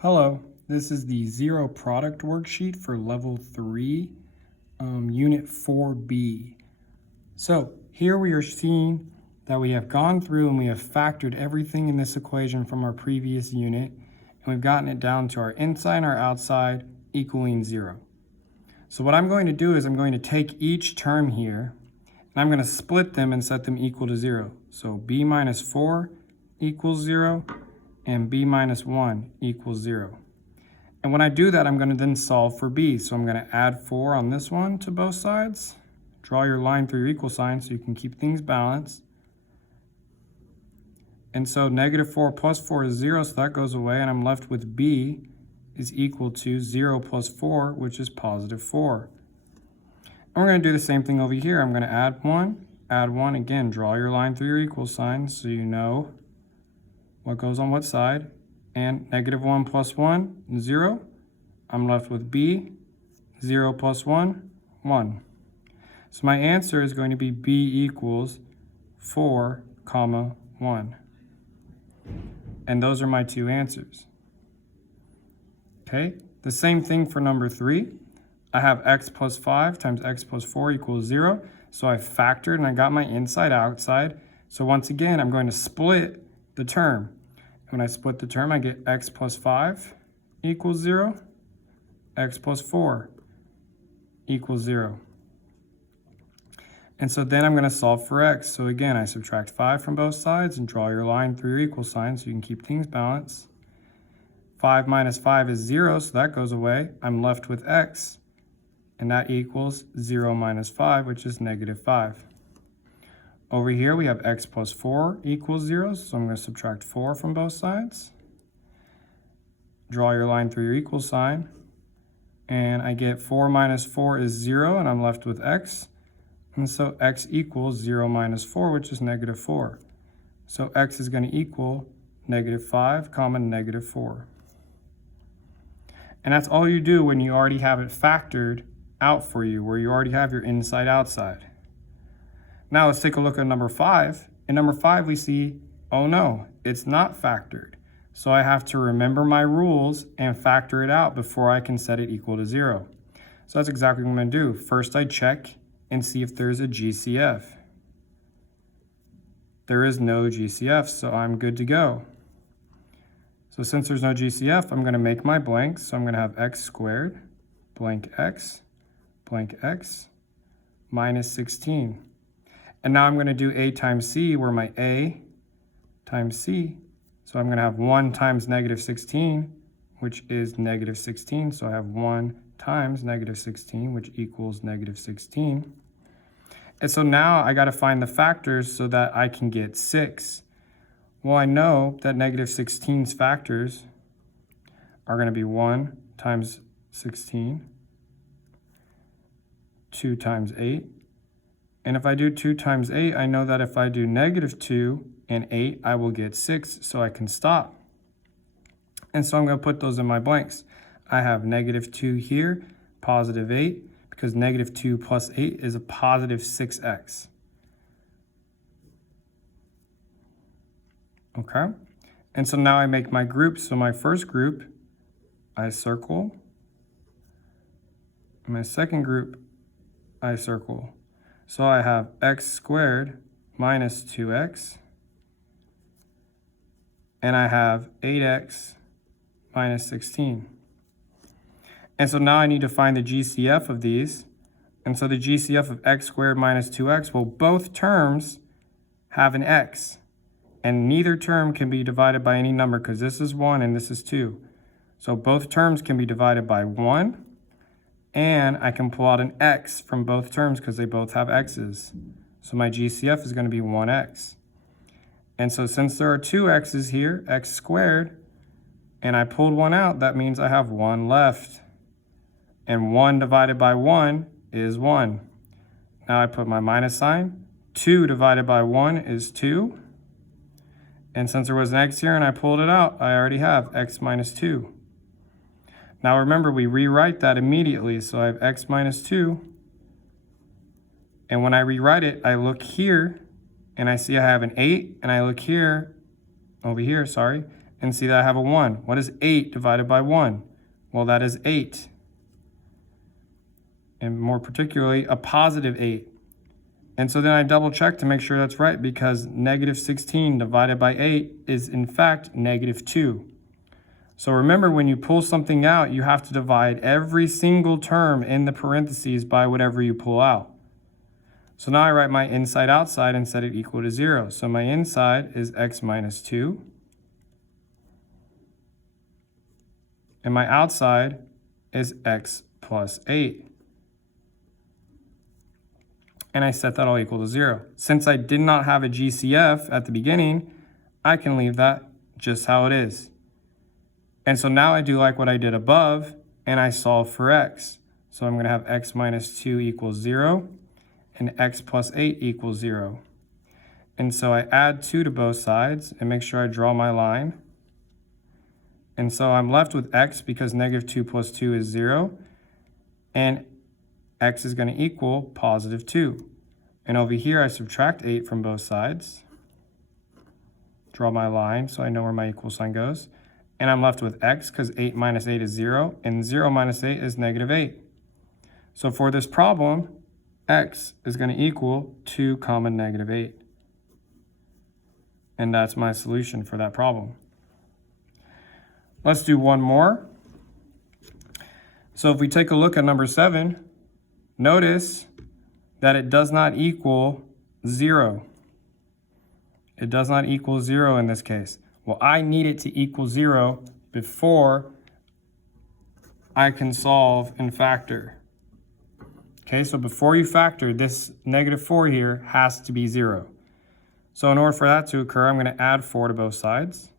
Hello, this is the Zero Product Worksheet for Level 3, Unit 4B. So here we are seeing that we have gone through and we have factored everything in this equation from our previous unit, and we've gotten it down to our inside and our outside equaling 0. So what I'm going to do is I'm going to take each term here, and I'm going to split them and set them equal to 0. So b minus 4 equals 0. And b minus 1 equals 0. And when I do that, I'm going to then solve for b. So I'm going to add 4 on this one to both sides. Draw your line through your equal sign so you can keep things balanced. And so negative 4 plus 4 is 0, so that goes away, and I'm left with b is equal to 0 plus 4, which is positive 4. And we're going to do the same thing over here. I'm going to add 1, again, draw your line through your equal sign so you know what goes on what side, and negative 1 plus 1, 0. I'm left with b, 0 plus 1, 1. So my answer is going to be b equals 4, 1. And those are my two answers. Okay, the same thing for number 3. I have x plus 5 times x plus 4 equals 0. So I factored and I got my inside outside. So once again, I'm going to split the term. When I split the term, I get x plus 5 equals 0, x plus 4 equals 0. And so then I'm going to solve for x. So again, I subtract 5 from both sides and draw your line through your equal sign so you can keep things balanced. 5 minus 5 is 0, so that goes away. I'm left with x, and that equals 0 minus 5, which is negative 5. Over here, we have x plus 4 equals 0, so I'm going to subtract 4 from both sides. Draw your line through your equal sign, and I get 4 minus 4 is 0, and I'm left with x. And so x equals 0 minus 4, which is negative 4. So x is going to equal negative 5, negative 4. And that's all you do when you already have it factored out for you, where you already have your inside outside. Now let's take a look at number 5. In number 5, we see, oh no, it's not factored. So I have to remember my rules and factor it out before I can set it equal to 0. So that's exactly what I'm going to do. First, I check and see if there's a GCF. There is no GCF, so I'm good to go. So since there's no GCF, I'm going to make my blanks. So I'm going to have x squared, blank x, minus 16. And now I'm going to do a times c, where my a times c. So I'm going to have 1 times negative 16, which is negative 16. So I have 1 times negative 16, which equals negative 16. And so now I got to find the factors so that I can get 6. Well, I know that negative 16's factors are going to be 1 times 16, 2 times 8. And if I do 2 times 8, I know that if I do negative 2 and 8, I will get 6, so I can stop. And so I'm going to put those in my blanks. I have negative 2 here, positive 8, because negative 2 plus 8 is a positive 6x. Okay? And so now I make my groups. So my first group, I circle. My second group, I circle. So I have x squared minus 2x, and I have 8x minus 16. And so now I need to find the GCF of these. And so the GCF of x squared minus 2x, well, both terms have an x, and neither term can be divided by any number because this is 1 and this is 2. So both terms can be divided by 1. And I can pull out an x from both terms because they both have x's. So my GCF is going to be 1x. And so since there are two x's here, x squared, and I pulled 1 out, that means I have 1 left. And 1 divided by 1 is 1. Now I put my minus sign. 2 divided by 1 is 2. And since there was an x here and I pulled it out, I already have x minus 2. Now remember, we rewrite that immediately. So I have x minus 2. And when I rewrite it, I look here, and I see I have an 8. And I look here, over here, sorry, and see that I have a 1. What is 8 divided by 1? Well, that is 8. And more particularly, a positive 8. And so then I double check to make sure that's right, because negative 16 divided by 8 is in fact negative 2. So remember, when you pull something out, you have to divide every single term in the parentheses by whatever you pull out. So now I write my inside outside and set it equal to 0. So my inside is x minus 2. And my outside is x plus 8. And I set that all equal to 0. Since I did not have a GCF at the beginning, I can leave that just how it is. And so now I do like what I did above, and I solve for x. So I'm going to have x minus 2 equals 0, and x plus 8 equals 0. And so I add 2 to both sides and make sure I draw my line. And so I'm left with x, because negative 2 plus 2 is 0, and x is going to equal positive 2. And over here, I subtract 8 from both sides. Draw my line so I know where my equal sign goes. And I'm left with x, because 8 minus 8 is 0, and 0 minus 8 is negative 8. So for this problem, x is going to equal 2 comma negative 8. And that's my solution for that problem. Let's do one more. So if we take a look at number 7, notice that it does not equal 0. It does not equal 0 in this case. Well, I need it to equal 0 before I can solve and factor. Okay, so before you factor, this negative 4 here has to be 0. So in order for that to occur, I'm going to add 4 to both sides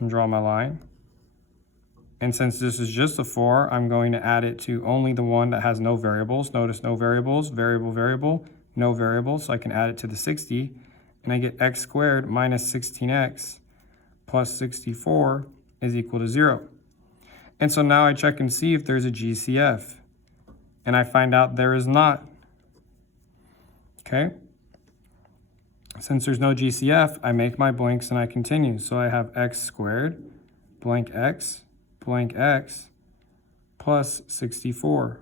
and draw my line. And since this is just a 4, I'm going to add it to only the one that has no variables. Notice no variables, variable, variable, no variables. So I can add it to the 60, and I get x squared minus 16x plus 64 is equal to 0. And so now I check and see if there's a GCF. And I find out there is not. Okay? Since there's no GCF, I make my blanks and I continue. So I have x squared, blank x plus 64.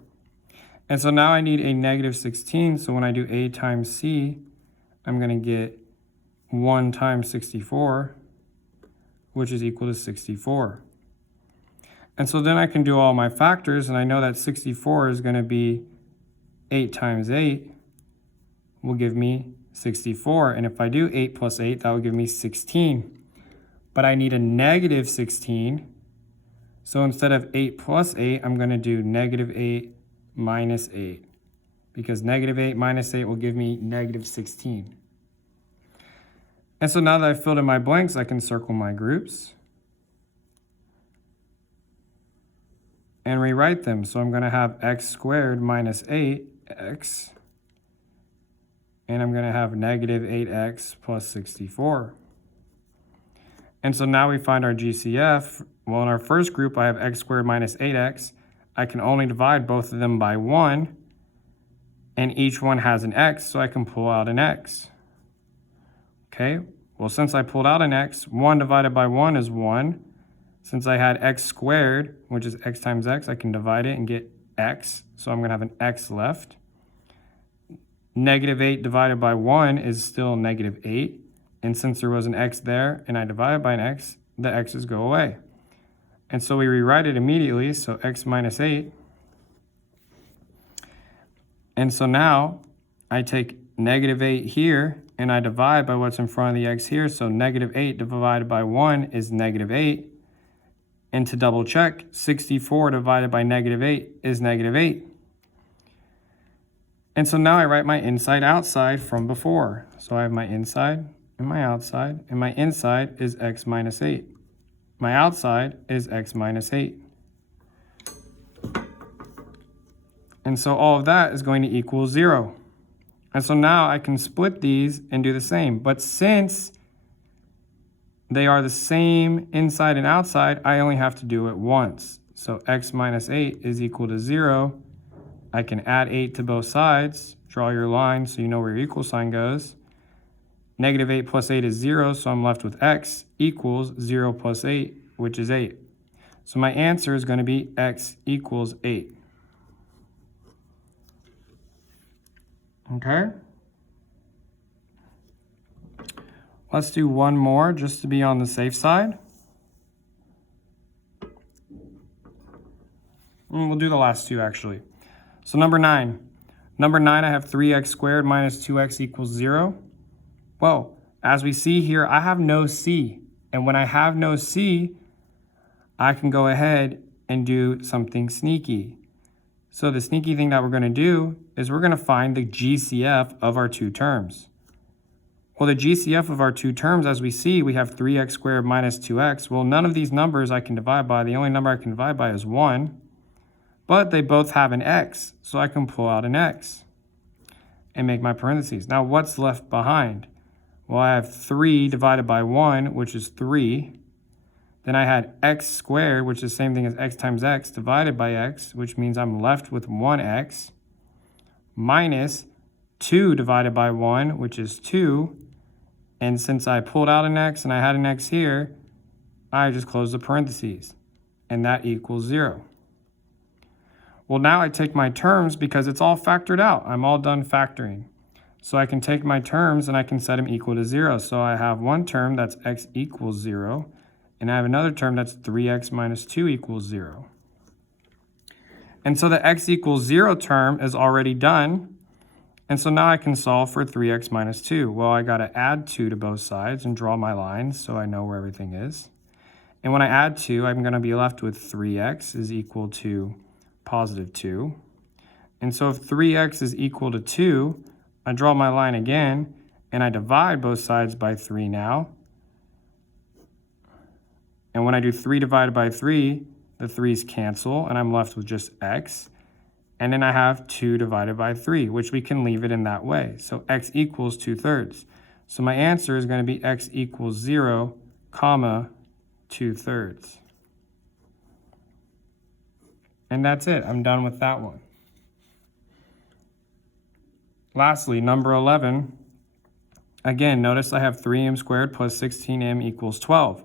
And so now I need a negative 16. So when I do a times c, I'm going to get 1 times 64, which is equal to 64. And so then I can do all my factors, and I know that 64 is going to be 8 times 8 will give me 64. And if I do 8 plus 8, that will give me 16. But I need a negative 16. So instead of 8 plus 8, I'm going to do negative 8 minus 8. Because negative 8 minus 8 will give me negative 16. And so now that I've filled in my blanks, I can circle my groups and rewrite them. So I'm going to have x squared minus 8x, and I'm going to have negative 8x plus 64. And so now we find our GCF. Well, in our first group, I have x squared minus 8x. I can only divide both of them by 1, and each one has an x, so I can pull out an x. Okay, well, since I pulled out an x, 1 divided by 1 is 1. Since I had x squared, which is x times x, I can divide it and get x. So I'm going to have an x left. Negative 8 divided by 1 is still negative 8. And since there was an x there and I divide by an x, the x's go away. And so we rewrite it immediately. So x minus 8. And so now I take negative 8 here and I divide by what's in front of the x here. So negative 8 divided by 1 is negative 8. And to double check, 64 divided by negative 8 is negative 8. And so now I write my inside outside from before. So I have my inside and my outside, and my inside is x minus 8. My outside is x minus 8. And so all of that is going to equal 0. And so now I can split these and do the same. But since they are the same inside and outside, I only have to do it once. So x minus 8 is equal to 0. I can add 8 to both sides. Draw your line so you know where your equal sign goes. Negative 8 plus 8 is 0, so I'm left with x equals 0 plus 8, which is 8. So my answer is going to be x equals 8. Okay? Let's do one more just to be on the safe side. And we'll do the last two actually. So number 9. Number 9, I have 3x squared minus 2x equals 0. Well, as we see here, I have no c. And when I have no c, I can go ahead and do something sneaky. So the sneaky thing that we're going to do is we're going to find the GCF of our two terms. Well, the GCF of our two terms, as we see, we have 3x squared minus 2x. Well, none of these numbers I can divide by. The only number I can divide by is 1. But they both have an x, so I can pull out an x and make my parentheses. Now, what's left behind? Well, I have 3 divided by 1, which is 3. Then I had x squared, which is the same thing as x times x, divided by x, which means I'm left with 1x, minus 2 divided by 1, which is 2. And since I pulled out an x and I had an x here, I just close the parentheses, and that equals 0. Well, now I take my terms because it's all factored out. I'm all done factoring. So I can take my terms and I can set them equal to 0. So I have one term that's x equals 0, and I have another term that's 3x minus 2 equals 0. And so the x equals 0 term is already done. And so now I can solve for 3x minus 2. Well, I got to add 2 to both sides and draw my lines so I know where everything is. And when I add 2, I'm going to be left with 3x is equal to positive 2. And so if 3x is equal to 2, I draw my line again, and I divide both sides by 3 now. And when I do 3 divided by 3, the 3's cancel, and I'm left with just x. And then I have 2 divided by 3, which we can leave it in that way. So x equals 2/3. So my answer is going to be x equals 0, comma, 2/3. And that's it. I'm done with that one. Lastly, number 11. Again, notice I have 3m squared plus 16m equals 12.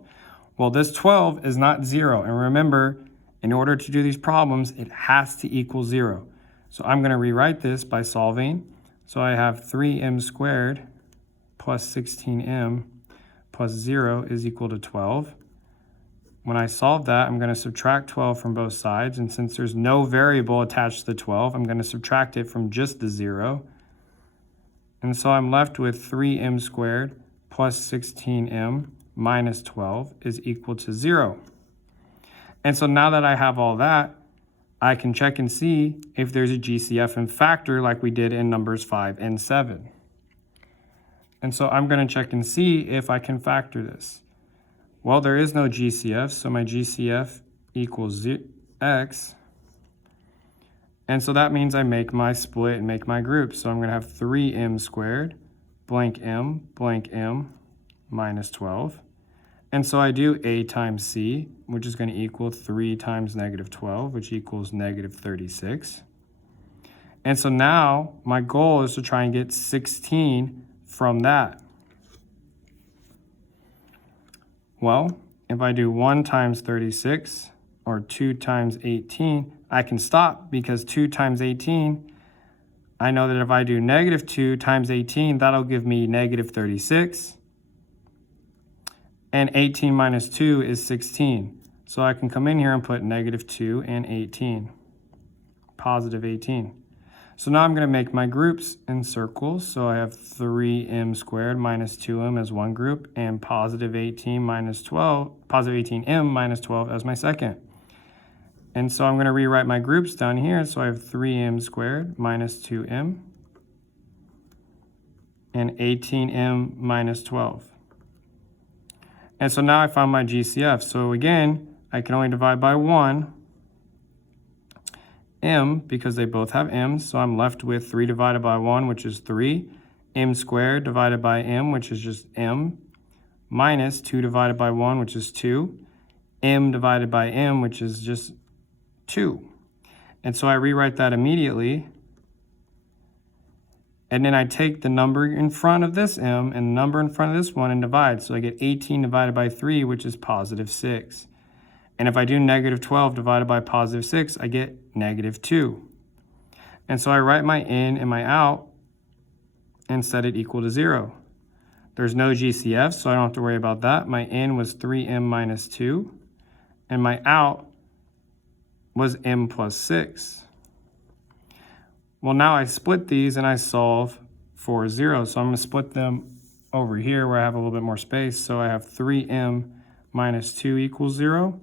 Well, this 12 is not 0. And remember, in order to do these problems, it has to equal 0. So I'm going to rewrite this by solving. So I have 3m squared plus 16m plus 0 is equal to 12. When I solve that, I'm going to subtract 12 from both sides. And since there's no variable attached to the 12, I'm going to subtract it from just the 0. And so I'm left with 3m squared plus 16m minus 12 is equal to 0. And so now that I have all that, I can check and see if there's a GCF and factor like we did in numbers 5 and 7. And so I'm going to check and see if I can factor this. Well, there is no GCF, so my GCF equals x. And so that means I make my split and make my group. So I'm going to have 3m squared, blank m, minus 12. And so I do a times c, which is going to equal 3 times negative 12, which equals negative 36. And so now my goal is to try and get 16 from that. Well, if I do 1 times 36 or 2 times 18, I can stop because 2 times 18, I know that if I do negative 2 times 18, that'll give me negative 36. And 18 minus 2 is 16. So I can come in here and put negative 2 and 18, positive 18. So now I'm going to make my groups in circles. So I have 3m squared minus 2m as one group, and positive 18m minus 12 as my second. And so I'm going to rewrite my groups down here. So I have 3m squared minus 2m and 18m minus 12. And so now I found my GCF. So again, I can only divide by 1, m, because they both have m's. So I'm left with 3 divided by 1, which is 3. M squared divided by m, which is just m, minus 2 divided by 1, which is 2. M divided by m, which is just 2. And so I rewrite that immediately. And then I take the number in front of this m and the number in front of this one and divide. So I get 18 divided by 3, which is positive 6. And if I do negative 12 divided by positive 6, I get negative 2. And so I write my in and my out and set it equal to 0. There's no GCF, so I don't have to worry about that. My in was 3m minus 2, and my out was m plus 6. Well, now I split these and I solve for 0. So I'm going to split them over here where I have a little bit more space. So I have 3m minus 2 equals 0,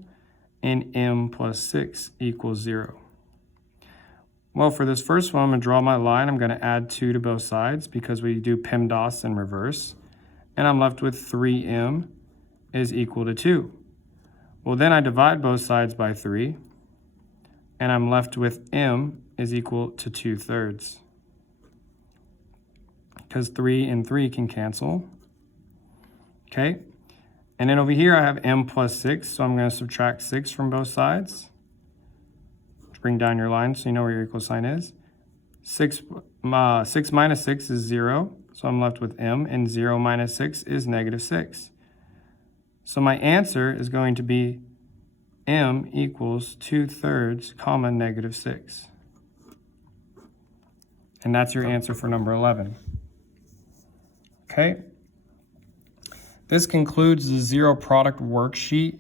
and m plus 6 equals 0. Well, for this first one, I'm going to draw my line. I'm going to add 2 to both sides because we do PEMDAS in reverse. And I'm left with 3m is equal to 2. Well, then I divide both sides by 3. And I'm left with m is equal to 2/3. Because 3 and 3 can cancel. Okay. And then over here I have m plus 6. So I'm going to subtract 6 from both sides. Bring down your line so you know where your equal sign is. 6 minus 6 is 0. So I'm left with m, and 0 minus 6 is negative 6. So my answer is going to be m equals 2/3, comma, negative 6. And that's your answer for number 11. Okay. This concludes the zero product worksheet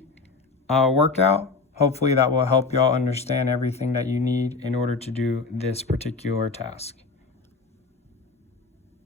workout. Hopefully that will help y'all understand everything that you need in order to do this particular task.